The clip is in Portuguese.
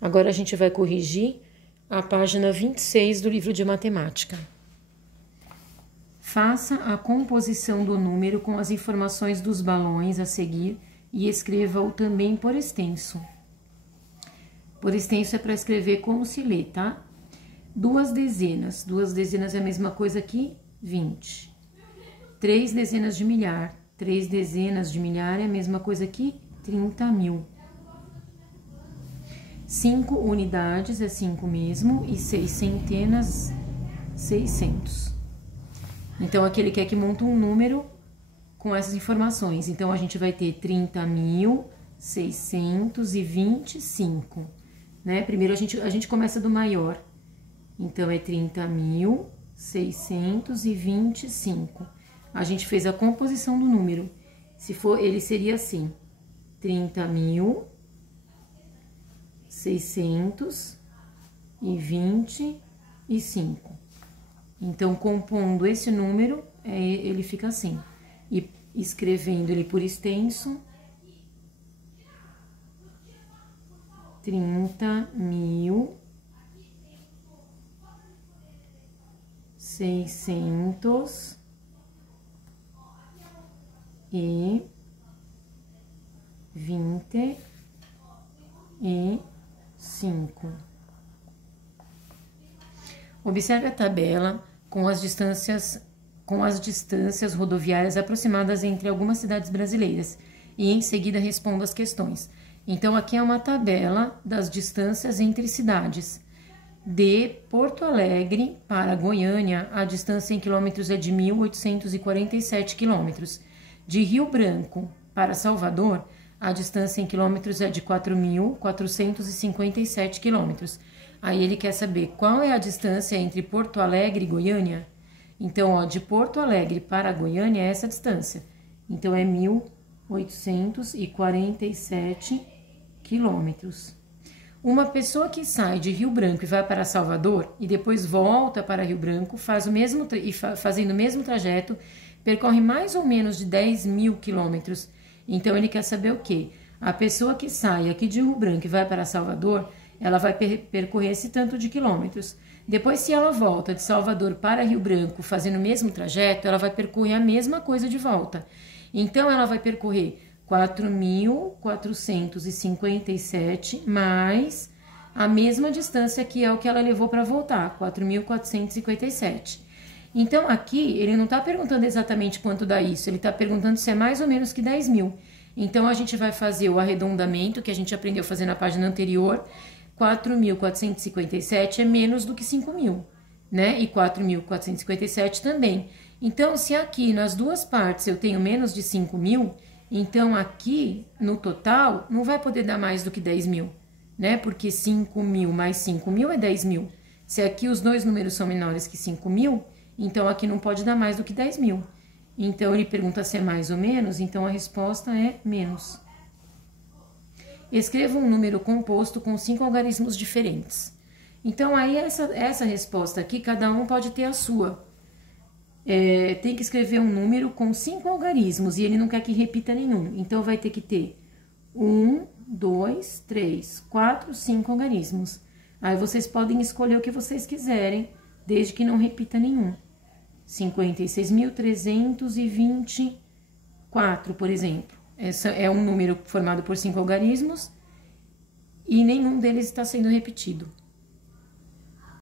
Agora a gente vai corrigir a página 26 do livro de matemática. Faça a composição do número com as informações dos balões a seguir e escreva-o também por extenso. Por extenso é para escrever como se lê, tá? 2 dezenas. 2 dezenas é a mesma coisa que 20. 3 dezenas de milhar. 3 dezenas de milhar é a mesma coisa que 30.000. 5 unidades é 5 mesmo, e 6 centenas, 600. Então, aqui ele quer que monte um número com essas informações. Então, a gente vai ter 30.625, né? Primeiro, a gente começa do maior. Então, é 30.625. A gente fez a composição do número. Se for, ele seria assim: 30.625. Então, compondo esse número, ele fica assim. E escrevendo ele por extenso, 30.625. Observe a tabela com as distâncias rodoviárias aproximadas entre algumas cidades brasileiras e em seguida responda as questões. Então, aqui é uma tabela das distâncias entre cidades. De Porto Alegre para Goiânia, a distância em quilômetros é de 1.847 quilômetros. De Rio Branco para Salvador, a distância em quilômetros é de 4.457 quilômetros. Aí ele quer saber qual é a distância entre Porto Alegre e Goiânia. Então, ó, de Porto Alegre para Goiânia é essa distância. Então, é 1.847 quilômetros. Uma pessoa que sai de Rio Branco e vai para Salvador e depois volta para Rio Branco, fazendo o mesmo trajeto, percorre mais ou menos de 10.000 quilômetros. Então, ele quer saber o quê? A pessoa que sai aqui de Rio Branco e vai para Salvador, ela vai percorrer esse tanto de quilômetros. Depois, se ela volta de Salvador para Rio Branco fazendo o mesmo trajeto, ela vai percorrer a mesma coisa de volta. Então, ela vai percorrer 4.457 mais a mesma distância que é o que ela levou para voltar, 4.457. Então, aqui, ele não está perguntando exatamente quanto dá isso, ele está perguntando se é mais ou menos que 10.000. Então, a gente vai fazer o arredondamento, que a gente aprendeu a fazer na página anterior. 4.457 é menos do que 5.000, né? E 4.457 também. Então, se aqui nas duas partes eu tenho menos de 5.000, então aqui no total não vai poder dar mais do que 10.000, né? Porque 5.000 mais 5.000 é 10.000. Se aqui os dois números são menores que 5.000, então aqui não pode dar mais do que 10.000. Então, ele pergunta se é mais ou menos, então a resposta é menos. Escreva um número composto com 5 algarismos diferentes. Então, aí essa resposta aqui, cada um pode ter a sua. Tem que escrever um número com 5 algarismos e ele não quer que repita nenhum. Então, vai ter que ter 1, 2, 3, 4, 5 algarismos. Aí, vocês podem escolher o que vocês quiserem, desde que não repita nenhum. 56.324, por exemplo. Esse é um número formado por 5 algarismos e nenhum deles está sendo repetido.